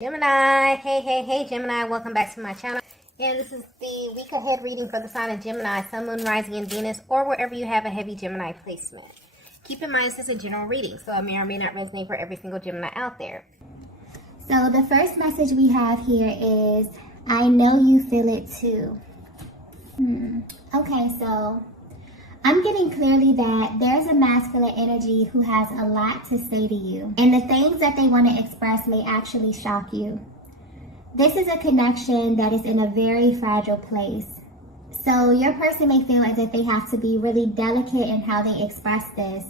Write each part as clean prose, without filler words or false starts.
Gemini, hey Gemini, welcome back to my channel. And this is the week ahead reading for the sign of Gemini, Sun, Moon, Rising, and Venus, or wherever you have a heavy Gemini placement. Keep in mind this is a general reading, so it may or may not resonate for every single Gemini out there. So the first message we have here is, I know you feel it too. Okay, so I'm getting clearly that there's a masculine energy who has a lot to say to you. And the things that they want to express may actually shock you. This is a connection that is in a very fragile place. So your person may feel as if they have to be really delicate in how they express this.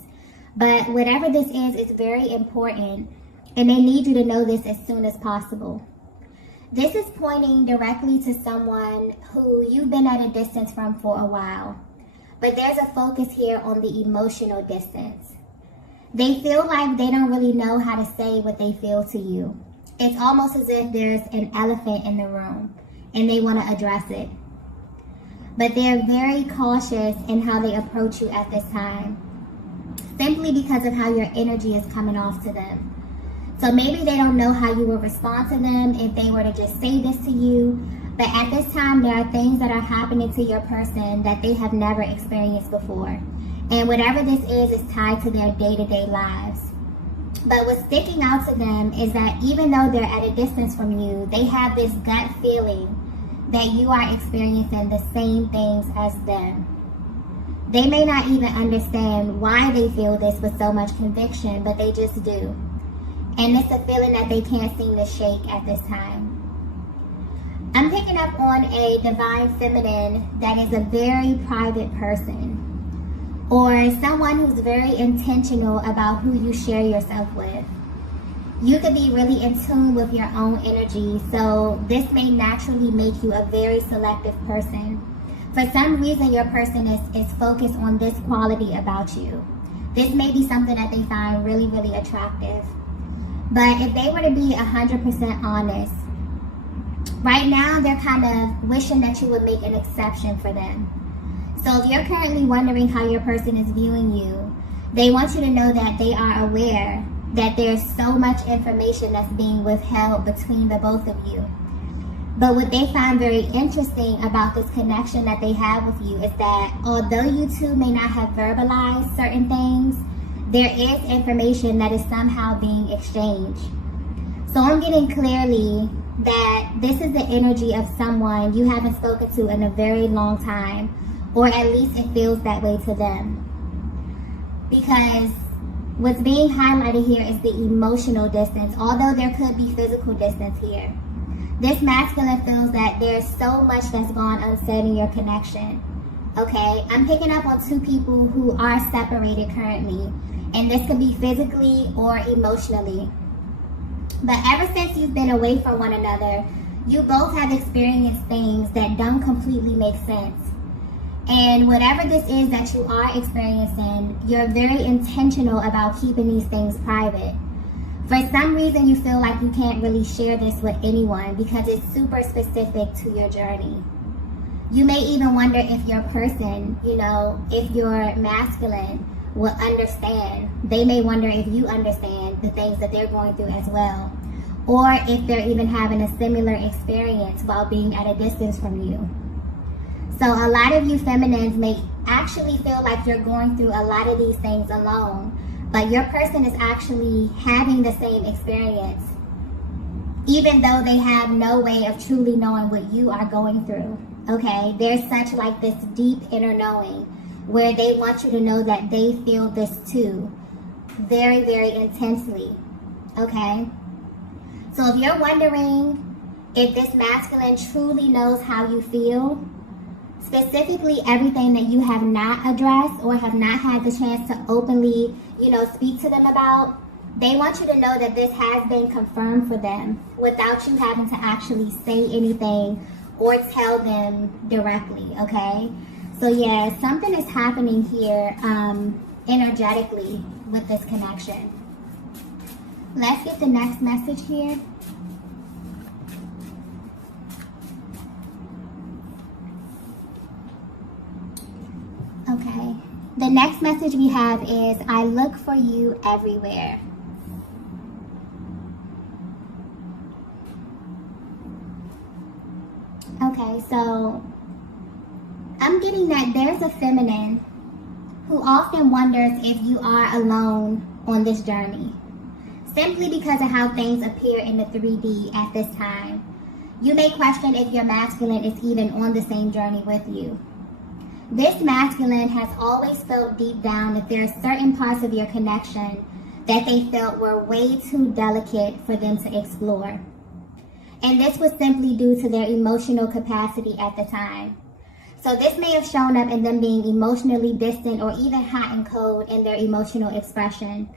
But whatever this is, it's very important. And they need you to know this as soon as possible. This is pointing directly to someone who you've been at a distance from for a while. But there's a focus here on the emotional distance. They feel like they don't really know how to say what they feel to you. It's almost as if there's an elephant in the room and they want to address it. But they're very cautious in how they approach you at this time, simply because of how your energy is coming off to them. So maybe they don't know how you will respond to them if they were to just say this to you. But at this time, there are things that are happening to your person that they have never experienced before. And whatever this is tied to their day-to-day lives. But what's sticking out to them is that even though they're at a distance from you, they have this gut feeling that you are experiencing the same things as them. They may not even understand why they feel this with so much conviction, but they just do. And it's a feeling that they can't seem to shake at this time. I'm picking up on a divine feminine that is a very private person, or someone who's very intentional about who you share yourself with. You could be really in tune with your own energy, so this may naturally make you a very selective person. For some reason, your person is focused on this quality about you. This may be something that they find really, really attractive. But if they were to be 100% honest, right now, they're kind of wishing that you would make an exception for them. So if you're currently wondering how your person is viewing you, they want you to know that they are aware that there's so much information that's being withheld between the both of you. But what they find very interesting about this connection that they have with you is that although you two may not have verbalized certain things, there is information that is somehow being exchanged. So I'm getting clearly that this is the energy of someone you haven't spoken to in a very long time, or at least it feels that way to them. Because what's being highlighted here is the emotional distance, although there could be physical distance here. This masculine feels that there's so much that's gone unsaid in your connection. Okay, I'm picking up on two people who are separated currently, and this could be physically or emotionally. But ever since you've been away from one another, you both have experienced things that don't completely make sense. And whatever this is that you are experiencing, you're very intentional about keeping these things private. For some reason, you feel like you can't really share this with anyone because it's super specific to your journey. You may even wonder if your person, if you're masculine, will understand. They may wonder if you understand the things that they're going through as well, or if they're even having a similar experience while being at a distance from you. So a lot of you feminines may actually feel like you're going through a lot of these things alone, but your person is actually having the same experience, even though they have no way of truly knowing what you are going through. Okay, there's such like this deep inner knowing where they want you to know that they feel this too, very, very intensely, okay? So if you're wondering if this masculine truly knows how you feel, specifically everything that you have not addressed or have not had the chance to openly, speak to them about, they want you to know that this has been confirmed for them without you having to actually say anything or tell them directly, okay? So yeah, something is happening here energetically with this connection. Let's get the next message here. Okay, the next message we have is, I look for you everywhere. Okay, so I'm getting that there's a feminine who often wonders if you are alone on this journey, simply because of how things appear in the 3D at this time. You may question if your masculine is even on the same journey with you. This masculine has always felt deep down that there are certain parts of your connection that they felt were way too delicate for them to explore. And this was simply due to their emotional capacity at the time. So this may have shown up in them being emotionally distant or even hot and cold in their emotional expression,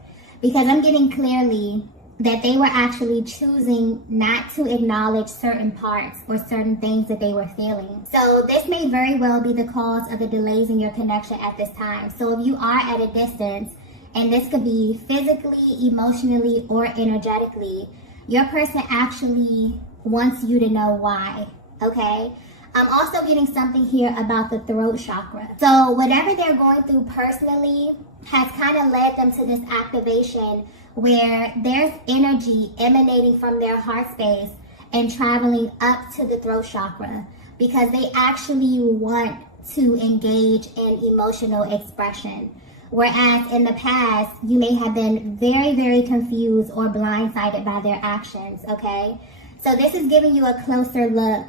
because I'm getting clearly that they were actually choosing not to acknowledge certain parts or certain things that they were feeling. So this may very well be the cause of the delays in your connection at this time. So if you are at a distance, and this could be physically, emotionally, or energetically, your person actually wants you to know why, okay? I'm also getting something here about the throat chakra. So whatever they're going through personally has kind of led them to this activation where there's energy emanating from their heart space and traveling up to the throat chakra, because they actually want to engage in emotional expression. Whereas in the past, you may have been very, very confused or blindsided by their actions, okay? So this is giving you a closer look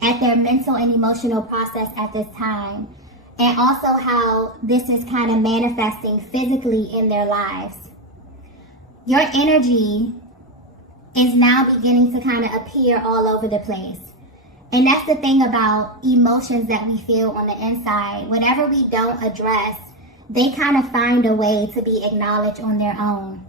at their mental and emotional process at this time, and also how this is kind of manifesting physically in their lives. Your energy is now beginning to kind of appear all over the place. And that's the thing about emotions that we feel on the inside. Whatever we don't address, they kind of find a way to be acknowledged on their own.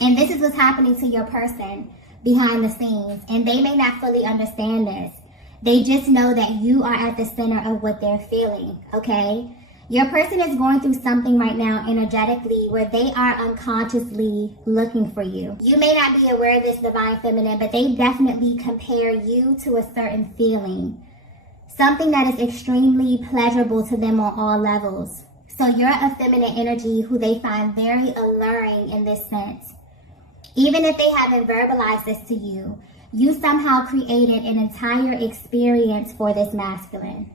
And this is what's happening to your person behind the scenes. And they may not fully understand this. They just know that you are at the center of what they're feeling, okay? Your person is going through something right now energetically where they are unconsciously looking for you. You may not be aware of this, divine feminine, but they definitely compare you to a certain feeling. Something that is extremely pleasurable to them on all levels. So you're a feminine energy who they find very alluring in this sense. Even if they haven't verbalized this to you, you somehow created an entire experience for this masculine.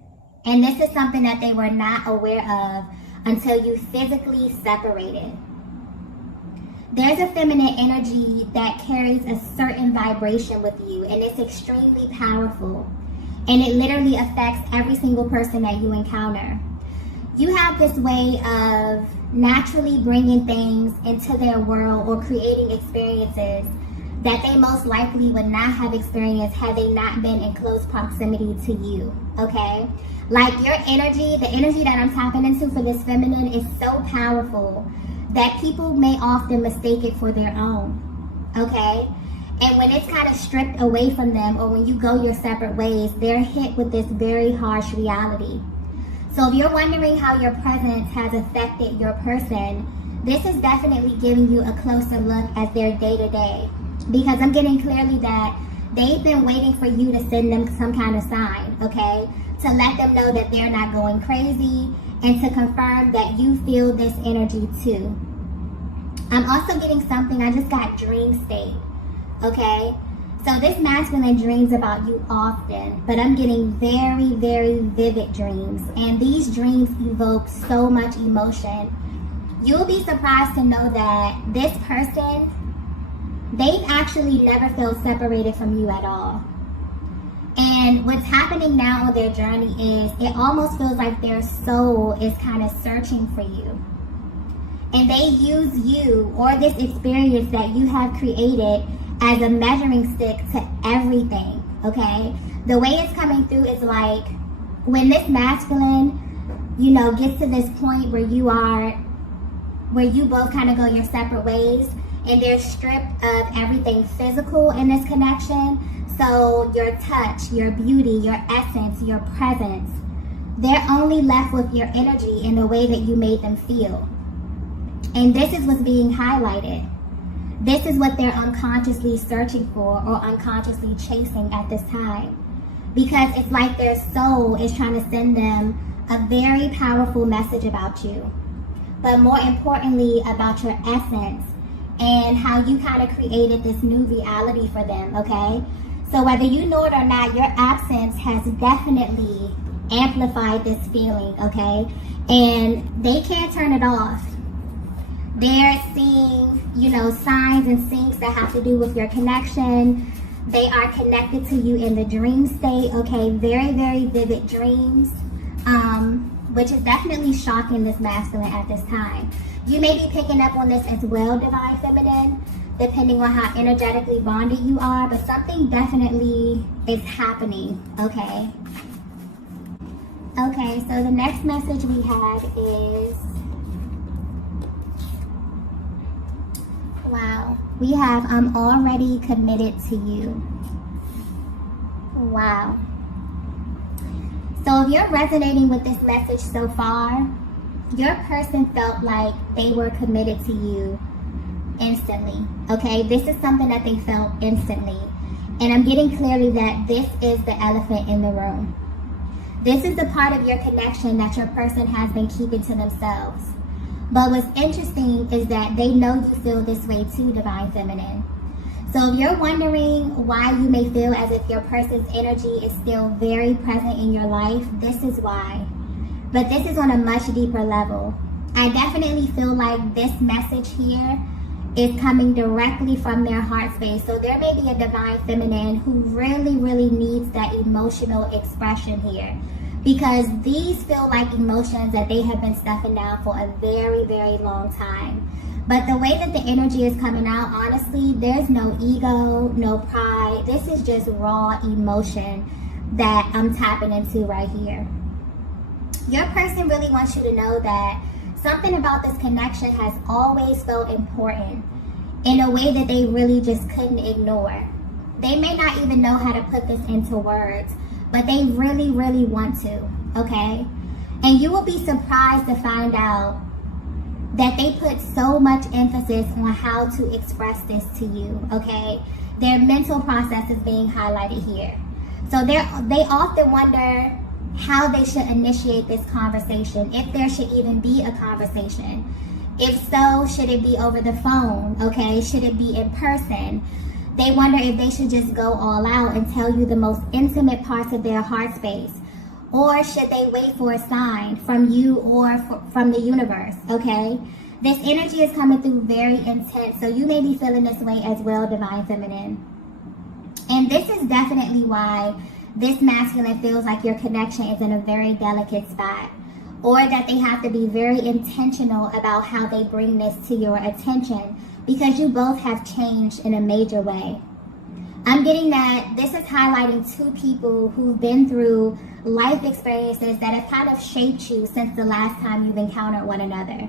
And this is something that they were not aware of until you physically separated. There's a feminine energy that carries a certain vibration with you, and it's extremely powerful. And it literally affects every single person that you encounter. You have this way of naturally bringing things into their world or creating experiences that they most likely would not have experienced had they not been in close proximity to you, okay? Like your energy, the energy that I'm tapping into for this feminine is so powerful that people may often mistake it for their own, okay? And when it's kind of stripped away from them, or when you go your separate ways, they're hit with this very harsh reality. So if you're wondering how your presence has affected your person, this is definitely giving you a closer look at their day-to-day. Because I'm getting clearly that they've been waiting for you to send them some kind of sign, okay? To let them know that they're not going crazy, and to confirm that you feel this energy too. I'm also getting something, I just got dream state, okay? So this masculine dreams about you often, but I'm getting very, very vivid dreams. And these dreams evoke so much emotion. You'll be surprised to know that this person, they've actually never felt separated from you at all. And what's happening now on their journey is it almost feels like their soul is kind of searching for you. And they use you or this experience that you have created as a measuring stick to everything, okay? The way it's coming through is like when this masculine, you know, gets to this point where you both kind of go your separate ways, and they're stripped of everything physical in this connection. So your touch, your beauty, your essence, your presence, they're only left with your energy in the way that you made them feel. And this is what's being highlighted. This is what they're unconsciously searching for or unconsciously chasing at this time. Because it's like their soul is trying to send them a very powerful message about you. But more importantly, about your essence and how you kind of created this new reality for them, okay? So So whether you know it or not, your absence has definitely amplified this feeling, okay? And they can't turn it off. They're seeing, you know, signs and syncs that have to do with your connection. They are connected to you in the dream state, okay? Very, very vivid dreams, which is definitely shocking this masculine at this time. You may be picking up on this as well, Divine Feminine, depending on how energetically bonded you are, but something definitely is happening, okay? Okay, so the next message we have is, wow, we have, I'm already committed to you. Wow. So if you're resonating with this message so far, your person felt like they were committed to you instantly, okay? This is something that they felt instantly. And I'm getting clearly that this is the elephant in the room. This is the part of your connection that your person has been keeping to themselves. But what's interesting is that they know you feel this way too, Divine Feminine. So if you're wondering why you may feel as if your person's energy is still very present in your life, this is why. But this is on a much deeper level. I definitely feel like this message here is coming directly from their heart space. So there may be a Divine Feminine who really, really needs that emotional expression here, because these feel like emotions that they have been stuffing down for a very, very long time. But the way that the energy is coming out, honestly, there's no ego, no pride. This is just raw emotion that I'm tapping into right here. Your person really wants you to know that something about this connection has always felt important in a way that they really just couldn't ignore. They may not even know how to put this into words, but they really, really want to, okay? And you will be surprised to find out that they put so much emphasis on how to express this to you, okay? Their mental process is being highlighted here. So they often wonder how they should initiate this conversation, if there should even be a conversation. If so, should it be over the phone, okay? Should it be in person? They wonder if they should just go all out and tell you the most intimate parts of their heart space. Or should they wait for a sign from you or from the universe, okay? This energy is coming through very intense, so you may be feeling this way as well, Divine Feminine. And this is definitely why this masculine feels like your connection is in a very delicate spot, or that they have to be very intentional about how they bring this to your attention, because you both have changed in a major way. I'm getting that this is highlighting two people who've been through life experiences that have kind of shaped you since the last time you've encountered one another.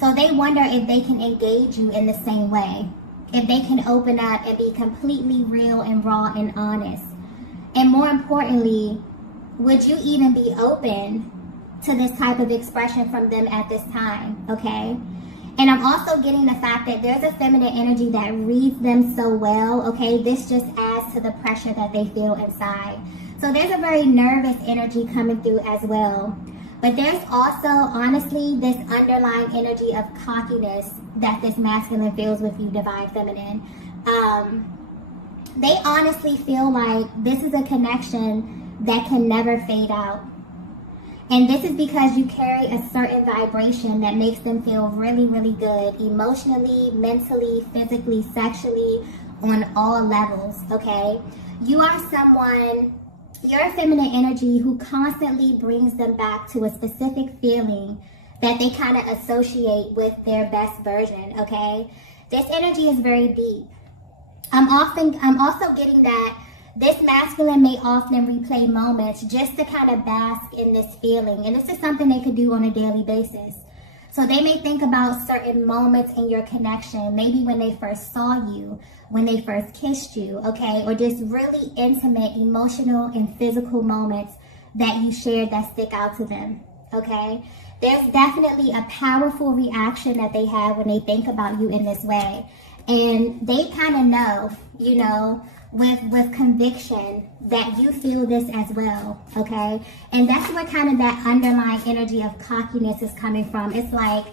So they wonder if they can engage you in the same way, if they can open up and be completely real and raw and honest. And more importantly, would you even be open to this type of expression from them at this time, okay? And I'm also getting the fact that there's a feminine energy that reads them so well, okay? This just adds to the pressure that they feel inside. So there's a very nervous energy coming through as well. But there's also, honestly, this underlying energy of cockiness that this masculine feels with you, Divine Feminine. They honestly feel like this is a connection that can never fade out. And this is because you carry a certain vibration that makes them feel really, really good emotionally, mentally, physically, sexually, on all levels, okay? You are someone, you're a feminine energy who constantly brings them back to a specific feeling that they kind of associate with their best version, okay? This energy is very deep. I'm also getting that this masculine may often replay moments just to kind of bask in this feeling. And this is something they could do on a daily basis. So they may think about certain moments in your connection, maybe when they first saw you, when they first kissed you, okay? Or just really intimate, emotional, and physical moments that you shared that stick out to them, okay? There's definitely a powerful reaction that they have when they think about you in this way. And they kind of know, you know, with conviction that you feel this as well, okay? And that's where kind of that underlying energy of cockiness is coming from. It's like,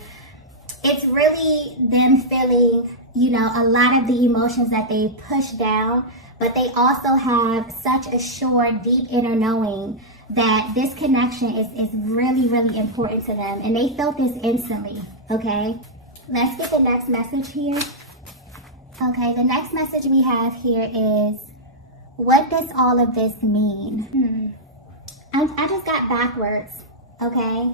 it's really them feeling, you know, a lot of the emotions that they push down, but they also have such a sure, deep inner knowing that this connection is really, really important to them. And they felt this instantly, okay? Let's get the next message here. Okay, the next message we have here is, what does all of this mean? I just got backwards, okay?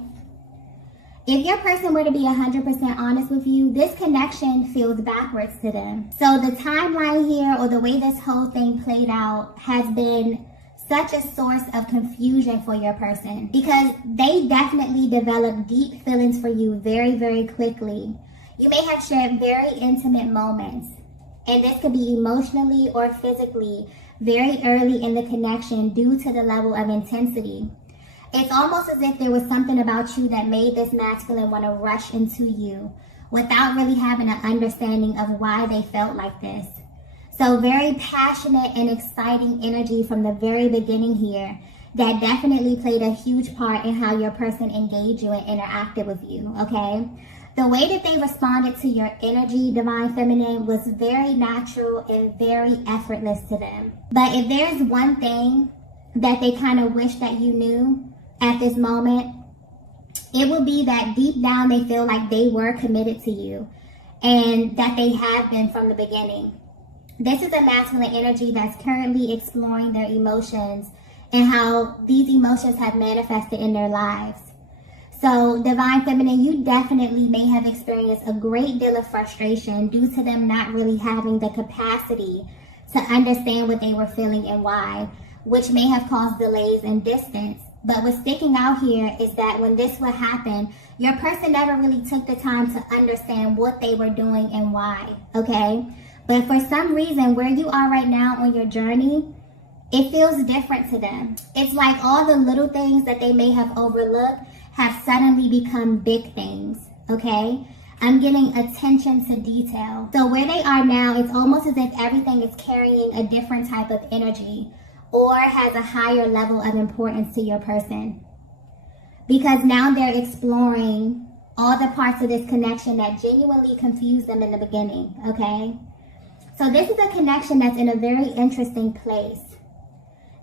If your person were to be 100% honest with you, this connection feels backwards to them. So the timeline here, or the way this whole thing played out, has been such a source of confusion for your person, because they definitely developed deep feelings for you very, very quickly. You may have shared very intimate moments, and this could be emotionally or physically very early in the connection due to the level of intensity. It's almost as if there was something about you that made this masculine want to rush into you without really having an understanding of why they felt like this. So very passionate and exciting energy from the very beginning here that definitely played a huge part in how your person engaged you and interacted with you, okay? The way that they responded to your energy, Divine Feminine, was very natural and very effortless to them. But if there's one thing that they kind of wish that you knew at this moment, it would be that deep down they feel like they were committed to you, and that they have been from the beginning. This is a masculine energy that's currently exploring their emotions and how these emotions have manifested in their lives. So, Divine Feminine, you definitely may have experienced a great deal of frustration due to them not really having the capacity to understand what they were feeling and why, which may have caused delays and distance. But what's sticking out here is that when this would happen, your person never really took the time to understand what they were doing and why, okay? But for some reason, where you are right now on your journey, it feels different to them. It's like all the little things that they may have overlooked have suddenly become big things, okay? I'm getting attention to detail. So where they are now, it's almost as if everything is carrying a different type of energy or has a higher level of importance to your person. Because now they're exploring all the parts of this connection that genuinely confused them in the beginning, okay? So this is a connection that's in a very interesting place.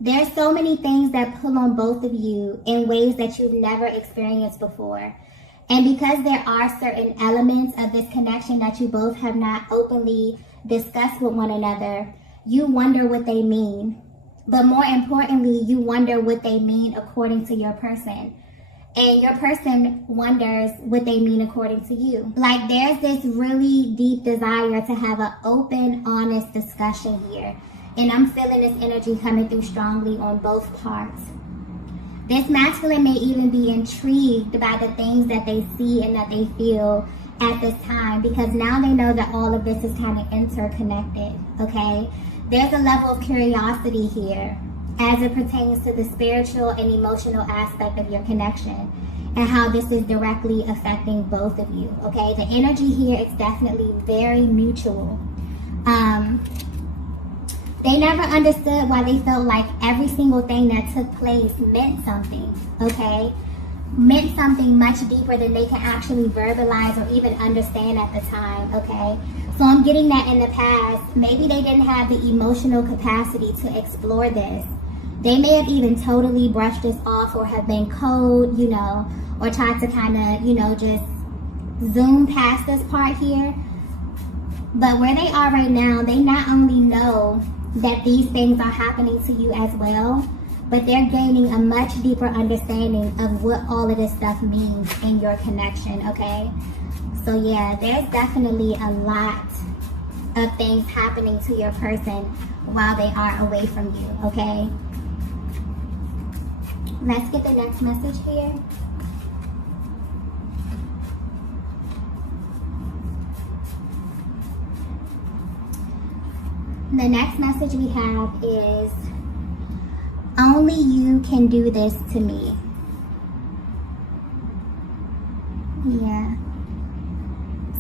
There's so many things that pull on both of you in ways that you've never experienced before. And because there are certain elements of this connection that you both have not openly discussed with one another, you wonder what they mean. But more importantly, you wonder what they mean according to your person. And your person wonders what they mean according to you. Like, there's this really deep desire to have an open, honest discussion here. And I'm feeling this energy coming through strongly on both parts. This masculine may even be intrigued by the things that they see and that they feel at this time, because now they know that all of this is kind of interconnected, okay? There's a level of curiosity here as it pertains to the spiritual and emotional aspect of your connection and how this is directly affecting both of you, okay? The energy here is definitely very mutual. They never understood why they felt like every single thing that took place meant something, okay? Meant something much deeper than they can actually verbalize or even understand at the time, okay? So I'm getting that in the past, maybe they didn't have the emotional capacity to explore this. They may have even totally brushed this off or have been cold, you know, or tried to kind of, you know, just zoom past this part here. But where they are right now, they not only know that these things are happening to you as well, but they're gaining a much deeper understanding of what all of this stuff means in your connection, okay? So yeah, there's definitely a lot of things happening to your person while they are away from you, okay? Let's get the next message here. The next message we have is, only you can do this to me. Yeah.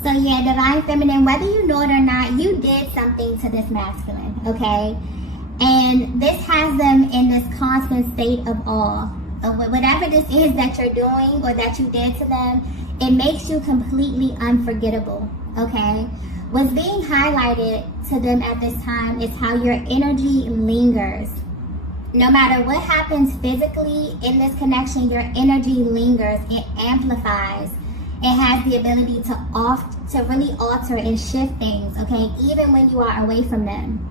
So yeah, Divine Feminine, whether you know it or not, you did something to this masculine, okay? And this has them in this constant state of awe. Whatever this is that you're doing or that you did to them, it makes you completely unforgettable, okay? What's being highlighted to them at this time is how your energy lingers. No matter what happens physically in this connection, your energy lingers. It amplifies. It has the ability to really alter and shift things, okay, even when you are away from them.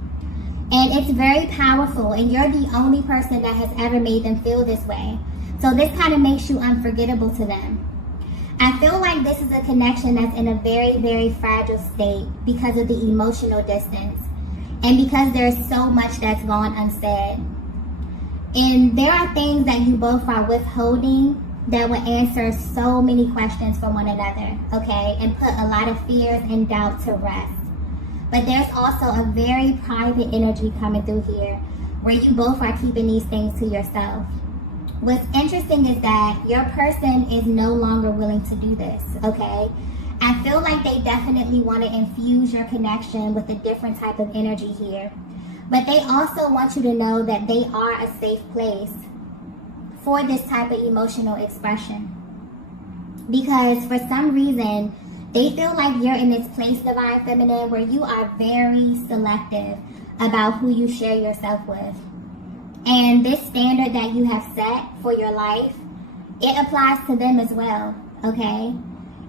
And it's very powerful, and you're the only person that has ever made them feel this way. So this kind of makes you unforgettable to them. I feel like this is a connection that's in a very, very fragile state because of the emotional distance and because there's so much that's gone unsaid. And there are things that you both are withholding that will answer so many questions for one another, okay, and put a lot of fears and doubt to rest. But there's also a very private energy coming through here where you both are keeping these things to yourself. What's interesting is that your person is no longer willing to do this, okay? I feel like they definitely want to infuse your connection with a different type of energy here. But they also want you to know that they are a safe place for this type of emotional expression. Because for some reason, they feel like you're in this place, Divine Feminine, where you are very selective about who you share yourself with. And this standard that you have set for your life, it applies to them as well, okay?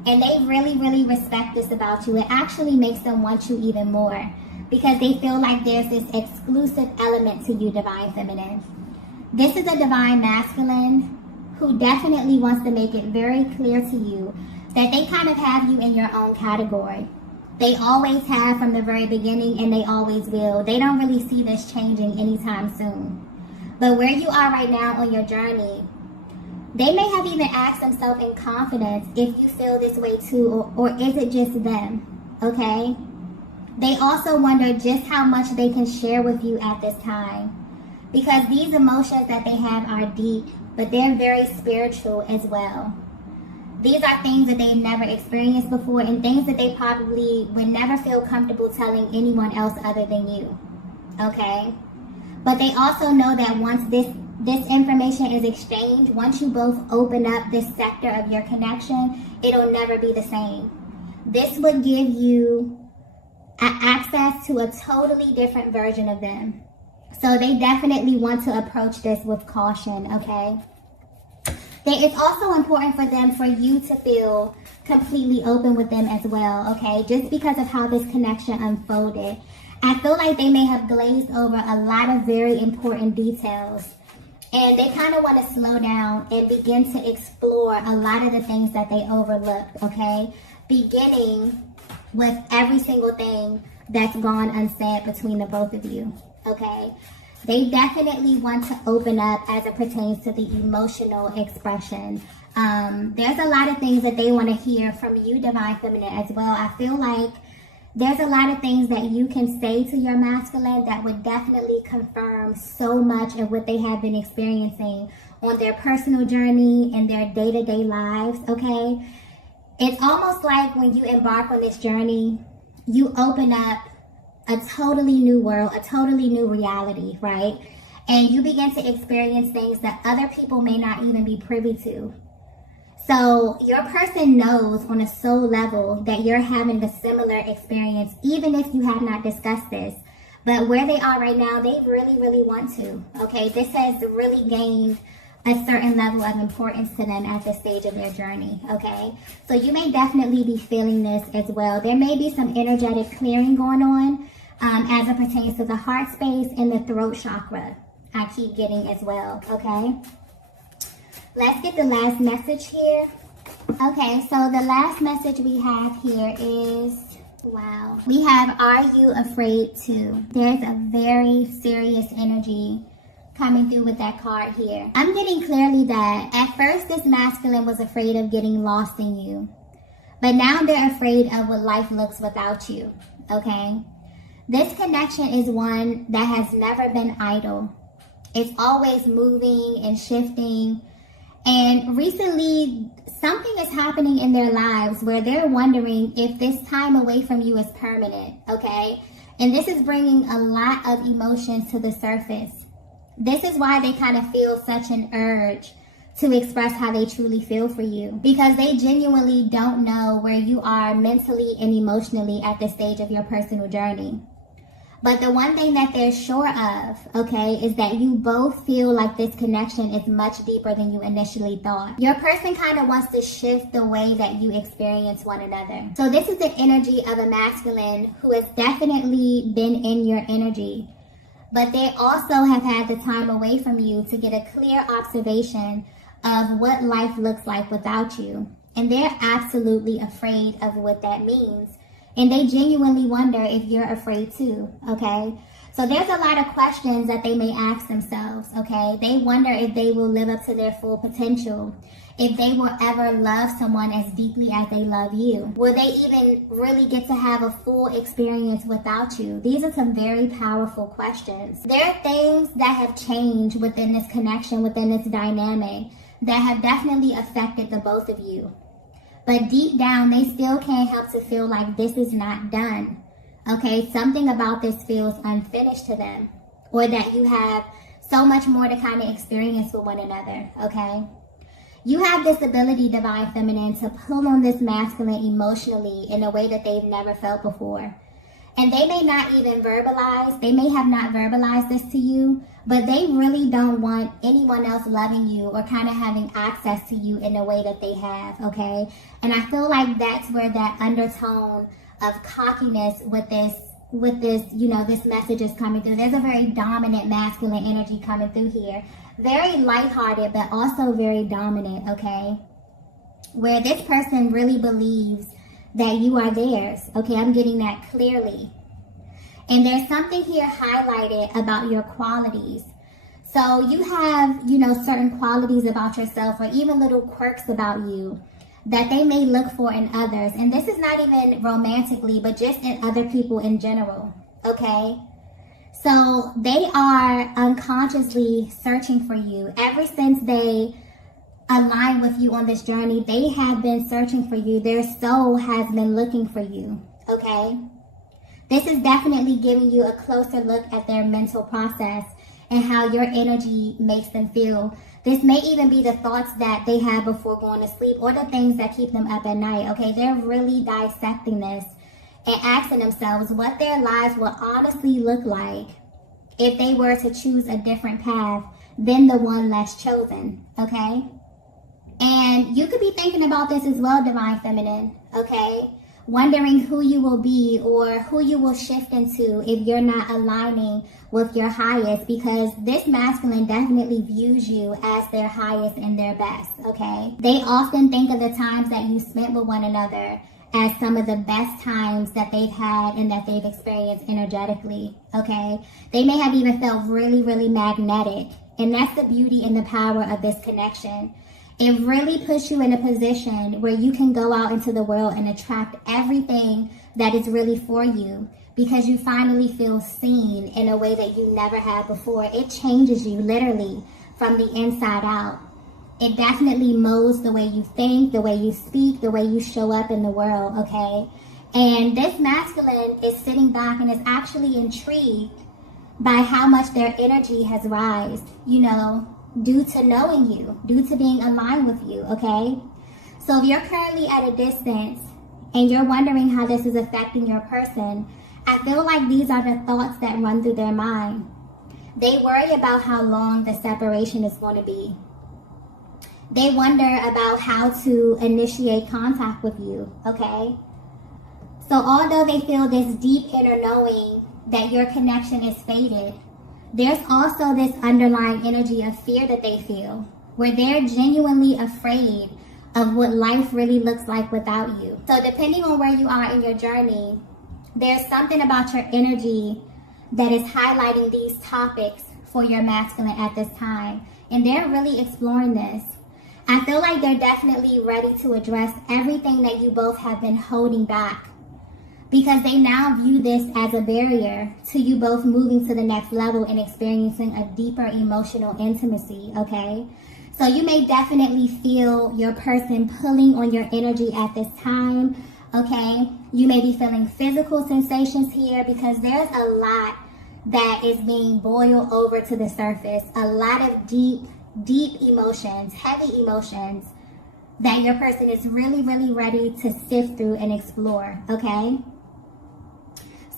And they really, really respect this about you. It actually makes them want you even more because they feel like there's this exclusive element to you, Divine Feminine. This is a Divine Masculine who definitely wants to make it very clear to you that they kind of have you in your own category. They always have from the very beginning, and they always will. They don't really see this changing anytime soon. But where you are right now on your journey, they may have even asked themselves in confidence if you feel this way too, or is it just them, okay? They also wonder just how much they can share with you at this time. Because these emotions that they have are deep, but they're very spiritual as well. These are things that they've never experienced before and things that they probably would never feel comfortable telling anyone else other than you, okay? But they also know that once this information is exchanged, once you both open up this sector of your connection, it'll never be the same. This would give you access to a totally different version of them. So they definitely want to approach this with caution, okay? It's also important for them for you to feel completely open with them as well, okay? Just because of how this connection unfolded. I feel like they may have glazed over a lot of very important details. And they kind of want to slow down and begin to explore a lot of the things that they overlooked, okay? Beginning with every single thing that's gone unsaid between the both of you, okay? They definitely want to open up as it pertains to the emotional expression. There's a lot of things that they want to hear from you, Divine Feminine, as well. I feel like there's a lot of things that you can say to your masculine that would definitely confirm so much of what they have been experiencing on their personal journey and their day-to-day lives, okay? It's almost like when you embark on this journey, you open up a totally new world, a totally new reality, right? And you begin to experience things that other people may not even be privy to. So your person knows on a soul level that you're having a similar experience, even if you have not discussed this. But where they are right now, they really, really want to, okay? This has really gained a certain level of importance to them at this stage of their journey, okay? So you may definitely be feeling this as well. There may be some energetic clearing going on as it pertains to the heart space and the throat chakra. I keep getting as well, okay? Let's get the last message here. Okay, so the last message we have here is, wow. We have, are you afraid to? There's a very serious energy coming through with that card here. I'm getting clearly that at first this masculine was afraid of getting lost in you. But now they're afraid of what life looks without you, okay? This connection is one that has never been idle. It's always moving and shifting. And recently, something is happening in their lives where they're wondering if this time away from you is permanent, okay? And this is bringing a lot of emotions to the surface. This is why they kind of feel such an urge to express how they truly feel for you, because they genuinely don't know where you are mentally and emotionally at this stage of your personal journey. But the one thing that they're sure of, okay, is that you both feel like this connection is much deeper than you initially thought. Your person kind of wants to shift the way that you experience one another. So this is the energy of a masculine who has definitely been in your energy, but they also have had the time away from you to get a clear observation of what life looks like without you. And they're absolutely afraid of what that means. And they genuinely wonder if you're afraid too, okay? So there's a lot of questions that they may ask themselves, okay? They wonder if they will live up to their full potential, if they will ever love someone as deeply as they love you. Will they even really get to have a full experience without you? These are some very powerful questions. There are things that have changed within this connection, within this dynamic, that have definitely affected the both of you. But deep down, they still can't help to feel like this is not done. Okay, something about this feels unfinished to them, or that you have so much more to kind of experience with one another, okay? You have this ability, Divine Feminine, to pull on this masculine emotionally in a way that they've never felt before. And they may not even verbalize, they may have not verbalized this to you, but they really don't want anyone else loving you or kind of having access to you in the way that they have, okay? And I feel like that's where that undertone of cockiness with this, this message is coming through. There's a very dominant masculine energy coming through here. Very lighthearted, but also very dominant, okay? Where this person really believes that you are theirs, okay? I'm getting that clearly. And there's something here highlighted about your qualities. So you have, certain qualities about yourself, or even little quirks about you that they may look for in others. And this is not even romantically, but just in other people in general, okay? So they are unconsciously searching for you. Ever since they align with you on this journey, they have been searching for you. Their soul has been looking for you, okay? This is definitely giving you a closer look at their mental process and how your energy makes them feel. This may even be the thoughts that they have before going to sleep, or the things that keep them up at night, okay? They're really dissecting this and asking themselves what their lives will honestly look like if they were to choose a different path than the one less chosen, okay? And you could be thinking about this as well, Divine Feminine, okay? Wondering who you will be or who you will shift into if you're not aligning with your highest, because this masculine definitely views you as their highest and their best, okay? They often think of the times that you spent with one another as some of the best times that they've had and that they've experienced energetically, okay? They may have even felt really, really magnetic, and that's the beauty and the power of this connection. It really puts you in a position where you can go out into the world and attract everything that is really for you, because you finally feel seen in a way that you never have before. It changes you literally from the inside out. It definitely molds the way you think, the way you speak, the way you show up in the world, okay? And this masculine is sitting back and is actually intrigued by how much their energy has risen, due to knowing you, due to being aligned with you, okay? So if you're currently at a distance and you're wondering how this is affecting your person, I feel like these are the thoughts that run through their mind. They worry about how long the separation is going to be. They wonder about how to initiate contact with you, okay? So although they feel this deep inner knowing that your connection is faded, there's also this underlying energy of fear that they feel, where they're genuinely afraid of what life really looks like without you. So depending on where you are in your journey, there's something about your energy that is highlighting these topics for your masculine at this time. And they're really exploring this. I feel like they're definitely ready to address everything that you both have been holding back, because they now view this as a barrier to you both moving to the next level and experiencing a deeper emotional intimacy, okay? So you may definitely feel your person pulling on your energy at this time, okay? You may be feeling physical sensations here, because there's a lot that is being boiled over to the surface. A lot of deep deep emotions, heavy emotions that your person is really, really ready to sift through and explore, okay?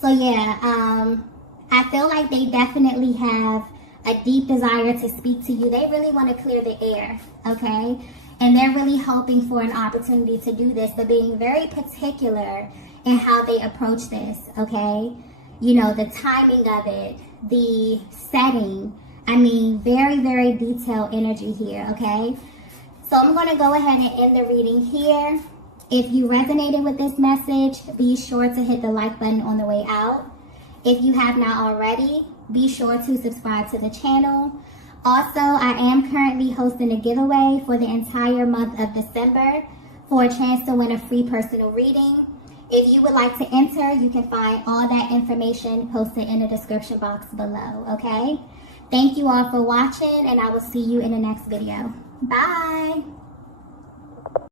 So yeah, I feel like they definitely have a deep desire to speak to you. They really want to clear the air, okay? And they're really hoping for an opportunity to do this, but being very particular in how they approach this, okay? You know, the timing of it, the setting. I mean, very, very detailed energy here, okay? So I'm going to go ahead and end the reading here. If you resonated with this message, be sure to hit the like button on the way out. If you have not already, be sure to subscribe to the channel. Also, I am currently hosting a giveaway for the entire month of December for a chance to win a free personal reading. If you would like to enter, you can find all that information posted in the description box below, okay? Thank you all for watching, and I will see you in the next video. Bye!